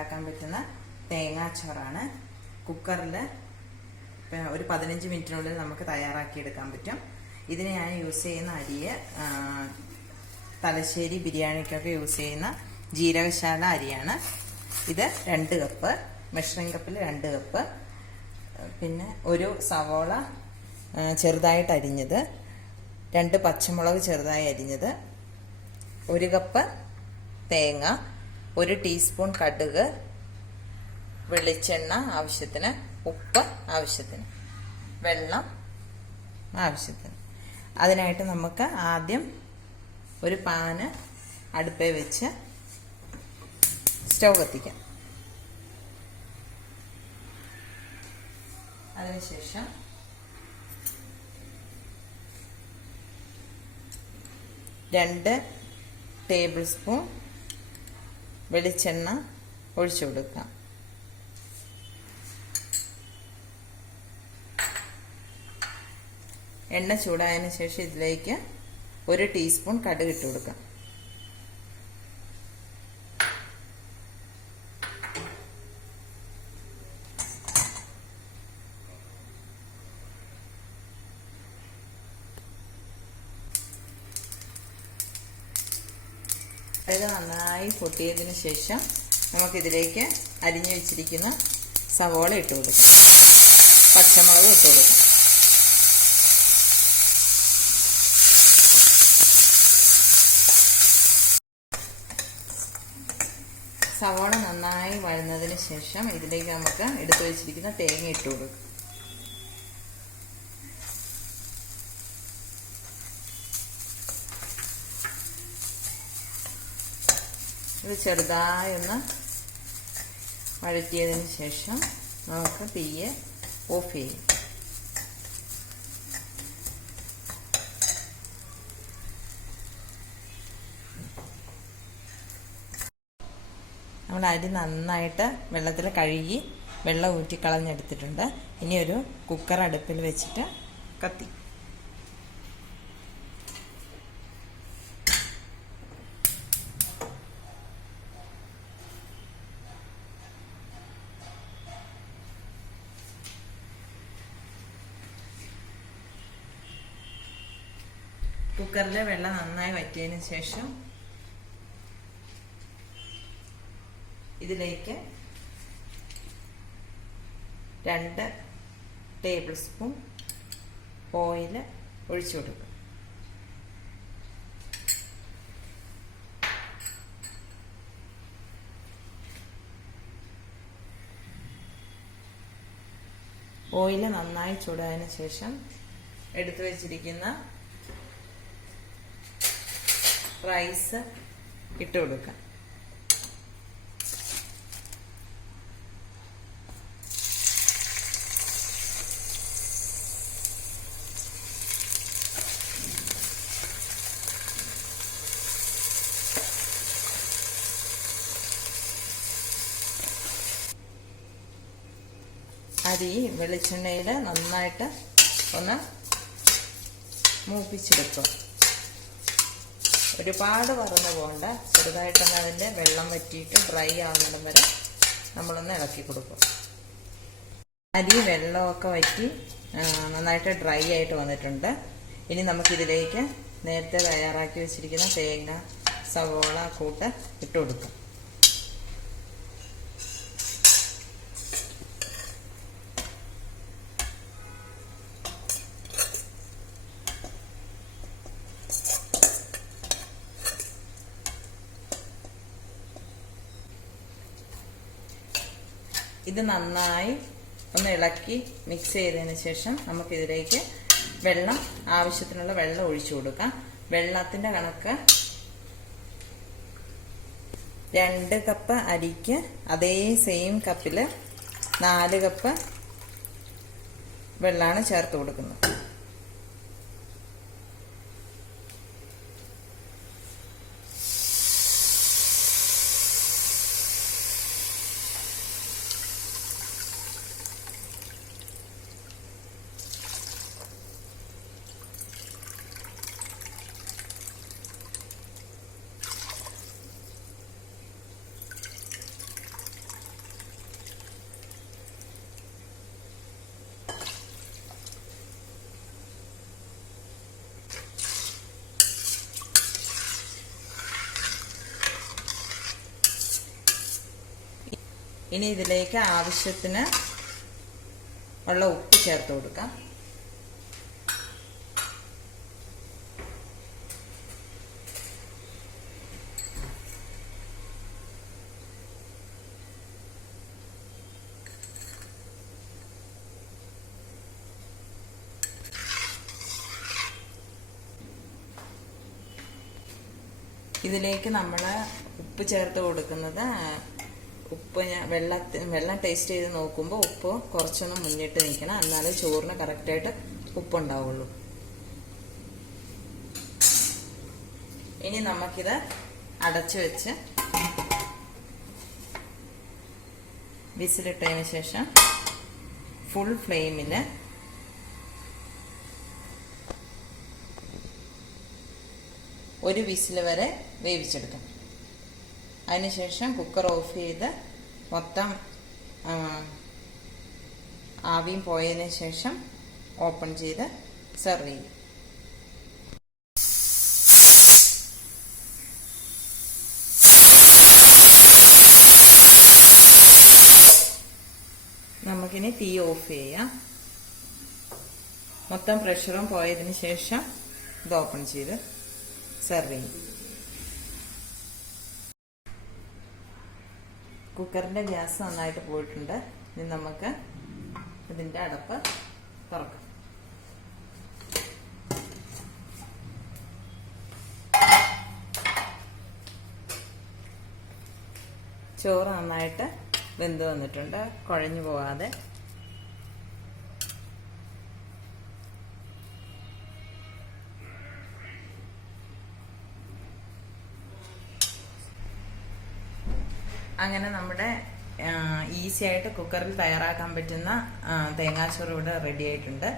ഉണ്ടാക്കാൻ പറ്റുന്ന തേങ്ങാച്ചോറാണ്. കുക്കറിൽ ഒരു 15 മിനിറ്റിനുള്ളിൽ നമുക്ക് തയ്യാറാക്കിയെടുക്കാൻ പറ്റും. ഇതിന് ഞാൻ യൂസ് ചെയ്യുന്ന അരിയെ തലശ്ശേരി ബിരിയാണിക്കൊക്കെ യൂസ് ചെയ്യുന്ന ജീരകശാല അരിയാണ്. ഇത് 2 കപ്പ്, മെഷറിംഗ് കപ്പിൽ 2 കപ്പ്. പിന്നെ ഒരു സവോള ചെറുതായിട്ട് അരിഞ്ഞത്, 2 പച്ചമുളക് ചെറുതായി അരിഞ്ഞത്, 1 കപ്പ് തേങ്ങ, 1 ടീസ്പൂൺ കടുക്, വെളിച്ചെണ്ണ ആവശ്യത്തിന്, ഉപ്പ് ആവശ്യത്തിന്, വെള്ളം ആവശ്യത്തിന്. അതിനായിട്ട് നമുക്ക് ആദ്യം ഒരു പാന് അടുപ്പിൽ വെച്ച് സ്റ്റൗ കത്തിക്കാം. അതിനുശേഷം രണ്ട് ടേബിൾ സ്പൂൺ വെളിച്ചെണ്ണ ഒഴിച്ചു കൊടുക്കാം. എണ്ണ ചൂടായതിനു ശേഷം ഇതിലേക്ക് 1 ടീസ്പൂൺ കടുക് ഇട്ട് കൊടുക്കാം. ഇത് നന്നായി പൊട്ടിയതിന് ശേഷം നമുക്കിതിലേക്ക് അരിഞ്ഞു വെച്ചിരിക്കുന്ന സവോള ഇട്ട് കൊടുക്കാം, പച്ചമുളക് ഇട്ട് കൊടുക്കാം. സവോള നന്നായി വഴന്നതിന് ശേഷം ഇതിലേക്ക് നമുക്ക് എടുത്തു വെച്ചിരിക്കുന്ന തേങ്ങ ഇട്ട് കൊടുക്കാം. ഇത് ചെറുതായി ഒന്ന് വഴറ്റിയതിന് ശേഷം നമുക്ക് തീയെ ഓഫ് ചെയ്യും. നമ്മൾ അരി നന്നായിട്ട് വെള്ളത്തിൽ കഴുകി വെള്ളം ഊറ്റിക്കളഞ്ഞെടുത്തിട്ടുണ്ട്. ഇനി ഒരു കുക്കർ അടുപ്പിൽ വെച്ചിട്ട് കത്തി. കുക്കറിലെ വെള്ളം നന്നായി വറ്റിയതിന് ശേഷം ഇതിലേക്ക് 2 ടേബിൾ സ്പൂൺ ഓയിൽ ഒഴിച്ചു കൊടുക്കും. ഓയിൽ നന്നായി ചൂടായതിനു ശേഷം എടുത്തു വെച്ചിരിക്കുന്ന റൈസ് ഇട്ട് കൊടുക്കാം. അരി വെളിച്ചെണ്ണയിൽ നന്നായിട്ട് ഒന്ന് മൂപ്പിച്ചെടുക്കും. ഒരുപാട് വറന്നു പോകണ്ട, ചെറുതായിട്ടൊന്ന് അതിൻ്റെ വെള്ളം വറ്റിയിട്ട് ഡ്രൈ ആവുന്നിടം വരെ നമ്മളൊന്ന് ഇളക്കി കൊടുക്കും. അരി വെള്ളമൊക്കെ വറ്റി നന്നായിട്ട് ഡ്രൈ ആയിട്ട് വന്നിട്ടുണ്ട്. ഇനി നമുക്കിതിലേക്ക് നേരത്തെ തയ്യാറാക്കി വെച്ചിരിക്കുന്ന തേങ്ങ, സവോള കൂട്ട് ഇട്ട് കൊടുക്കാം. ഇത് നന്നായി ഒന്ന് ഇളക്കി മിക്സ് ചെയ്തതിന് ശേഷം നമുക്കിതിലേക്ക് വെള്ളം, ആവശ്യത്തിനുള്ള വെള്ളം ഒഴിച്ചു കൊടുക്കാം. വെള്ളത്തിൻ്റെ കണക്ക് 2 കപ്പ് അരിക്ക് അതേ സെയിം കപ്പിൽ 4 കപ്പ് വെള്ളമാണ് ചേർത്ത് കൊടുക്കുന്നത്. ഇനി ഇതിലേക്ക് ആവശ്യത്തിന് ഉള്ള ഉപ്പ് ചേർത്ത് കൊടുക്കാം. ഇതിലേക്ക് നമ്മൾ ഉപ്പ് ചേർത്ത് കൊടുക്കുന്നത്, ഉപ്പ് വെള്ളം ടേസ്റ്റ് ചെയ്ത് നോക്കുമ്പോൾ ഉപ്പ് കുറച്ചൊന്ന് മുന്നിട്ട് നിൽക്കണം, എന്നാലേ ചോറിന് കറക്റ്റായിട്ട് ഉപ്പുണ്ടാവുള്ളൂ. ഇനി നമുക്കിത് അടച്ചു വെച്ച് വിസിലിട്ടതിന് ശേഷം ഫുൾ ഫ്ലെയിമിൽ ഒരു വിസിൽ വരെ വേവിച്ചെടുക്കാം. അതിനുശേഷം കുക്കർ ഓഫ് ചെയ്ത് മൊത്തം ആവിയും പോയതിന് ശേഷം ഓപ്പൺ ചെയ്ത് സെർവ് ചെയ്യും. നമുക്കിനി തീ ഓഫ് ചെയ്യാം. മൊത്തം പ്രഷറും പോയതിന് ശേഷം ഇത് ഓപ്പൺ ചെയ്ത് സെർവ് ചെയ്യും. കുക്കറിന്റെ ഗ്യാസ് നന്നായിട്ട് പോയിട്ടുണ്ട്. ഇനി നമുക്ക് ഇതിന്റെ അടപ്പ് തുറക്കാം. ചോറ് നന്നായിട്ട് വെന്ത് വന്നിട്ടുണ്ട്, കുഴഞ്ഞു പോകാതെ. അങ്ങനെ നമ്മുടെ ഈസി ആയിട്ട് കുക്കറിൽ തയ്യാറാക്കാൻ പറ്റുന്ന തേങ്ങാച്ചോറ് ഇവിടെ റെഡി ആയിട്ടുണ്ട്.